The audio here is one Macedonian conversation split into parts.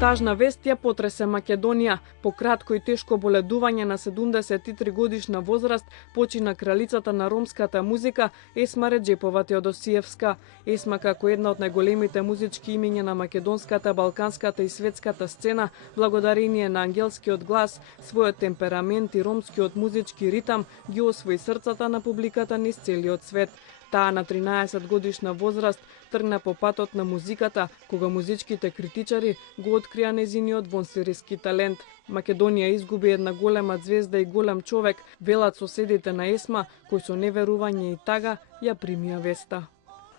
Тажна вест ја потресе Македонија. По кратко и тешко боледување на 73 годишна возраст почина кралицата на ромската музика Есма Реджепова Теодосиевска. Есма, како една од најголемите музички имиња на македонската, балканската и светската сцена, благодарение на ангелскиот глас, својот темперамент и ромскиот музички ритам ги освои срцата на публиката низ целиот свет. Таа на 13 годишна возраст тргна по патот на музиката, кога музичките критичари го открија незиниот вонсериски талент. Македонија изгуби една голема звезда и голем човек, велат соседите на Есма, кои со неверување и тага ја примија веста.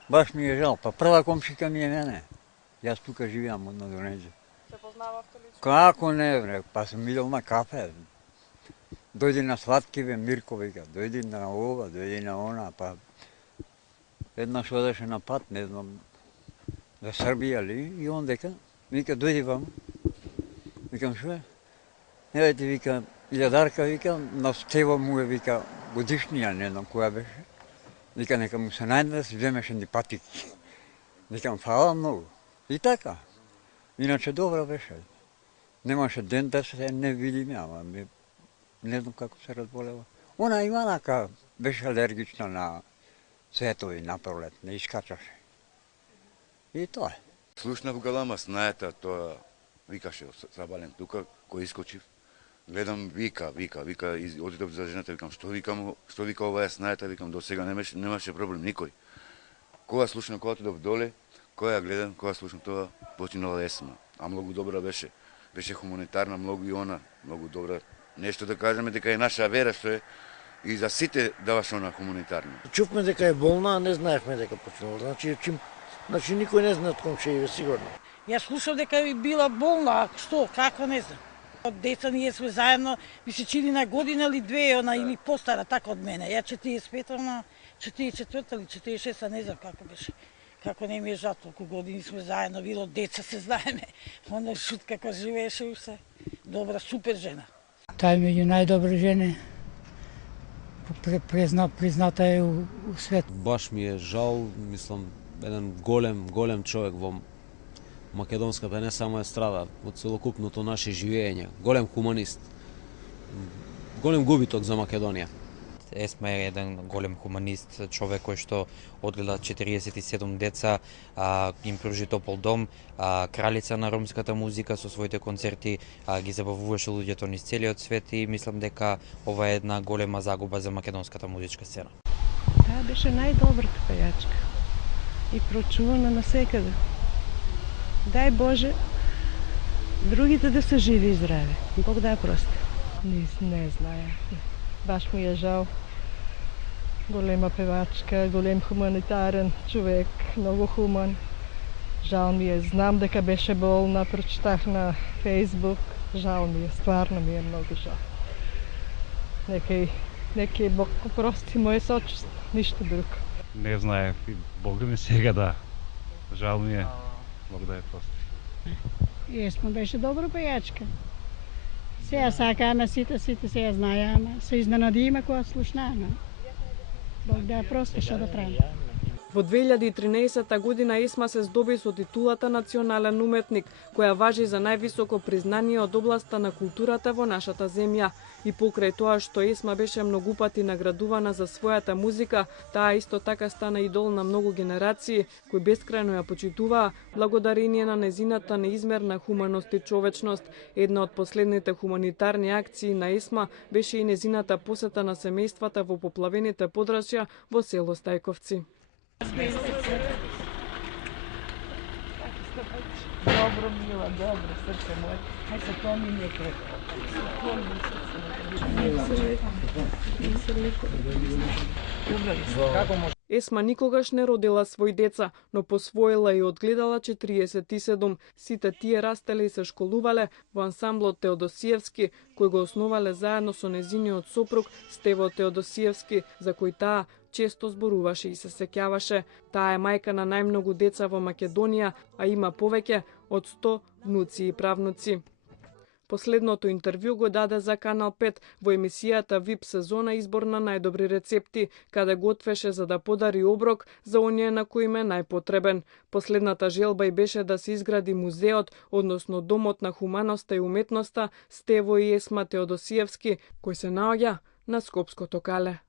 Баш ми е жал, па прва комшика ми е мене. Јас тука живеам од Надонеđe. Се познававте лично? Како не, бре, па сум видел на кафе. Дојди на Сладкиве, Мирко вика, дојди на ова, дојди на она, па еднаш одеше на пат, не знам, за Србија ли, и он дека, вика, дојди вам. Викам, шо е? Евете, вика, илјадарка, вика, на Стево му е, вика, годишнија, не знам која беше. Вика, нека му се најде да си вземеше ни патики. Викам, фала многу. И така. Иначе добра беше. Немаше ден да се не видиме, ама не знам како се разболева. Она Иванака беше алергична на светови на пролет, не искачаше. И тоа е. Слушнав галама снајата, тоа викаше Сабален тука, кој искочив. Гледам, вика, одидов за жената, викам, што вика ова е снајата, викам, до сега немаше проблем никој. Кога слушнав, кога отидов доле, кога ја гледам, кога слушнав тоа, починала Есма. А многу добра беше. Беше хуманитарна, многу и она, многу добра. Нешто да кажеме дека е наша вера, што е и за сите даваш она хуманитарно. Чувме дека е болна, а не знаевме дека почнала. Значи никој не знае од комшиеве сигурно. Јас слушав дека е била болна, а што, како не знам. Од деца ние сме заедно, ми се чини на година или две, она или постара така од мене. Ја 45 на 44 или 46, не знам како беше. Како не ми е жал, толку години сме заедно, било деца се знаеме. Она шут како живееше уште. Добра, супер жена. Таа е меѓу најдобри жени. Призната е у свет. Баш ми е жал, мислам, еден голем човек во македонската, не само естрада, од целокупното наше живење, голем хуманист, голем губиток за Македонија. Есма е еден голем хуманист, човек кој што одгледа 47 деца, им пружи топол дом, кралица на ромската музика со своите концерти, ги забавуваше луѓето низ целиот свет и мислам дека ова е една голема загуба за македонската музичка сцена. Таа беше најдобрата пејачка и прочувана насекаде. Дај Боже, другите да се живи и здрави. Бог да ја прости. Не знае. Баш ми е жал. Голема певачка, голем хуманитарен човек, многу хуман. Жал ми е, знам дека беше болна, прочитах на Фейсбук. Жал ми е, стварно ми е многу жал. Нека Бог прости моје сочувство, ништо друго. Не знае, Бог ми сега да. Жал ми е, Бог да ја прости. Есма беше добра пејачка. Сега сакаме сите сега знаеме, се изненадиме кога слушнаме. Бог да ја прости, што да прави. Во 2013 година Есма се здоби со титулата национален уметник, која важи за највисоко признание од областа на културата во нашата земја. И покрај тоа што Есма беше многу пати наградувана за својата музика, таа исто така стана идол на многу генерации, кои бескрајно ја почитуваа благодарение на незината неизмерна хуманост и човечност. Една од последните хуманитарни акции на Есма беше и незината посета на семејствата во поплавените подрачја во село Стајковци. Добро, мила, добро, срце моје. Хај се помни некој. Есма никогаш не родила свој деца, но посвоила и одгледала 47. Сите тие растеле и се школувале во ансамблот Теодосиевски, кој го основале заедно со незиниот сопруг Стево Теодосиевски, за кој таа често зборуваше и се сеќаваше. Таа е мајка на најмногу деца во Македонија, а има повеќе од 100 внуци и правнуци. Последното интервју го даде за Канал 5 во емисијата VIP сезона избор на најдобри рецепти, каде готвеше за да подари оброк за оние на кои им е најпотребен. Последната желба и беше да се изгради музеот, односно Домот на хуманоста и уметноста Стево и Есма Теодосиевски, кој се наоѓа на Скопското кале.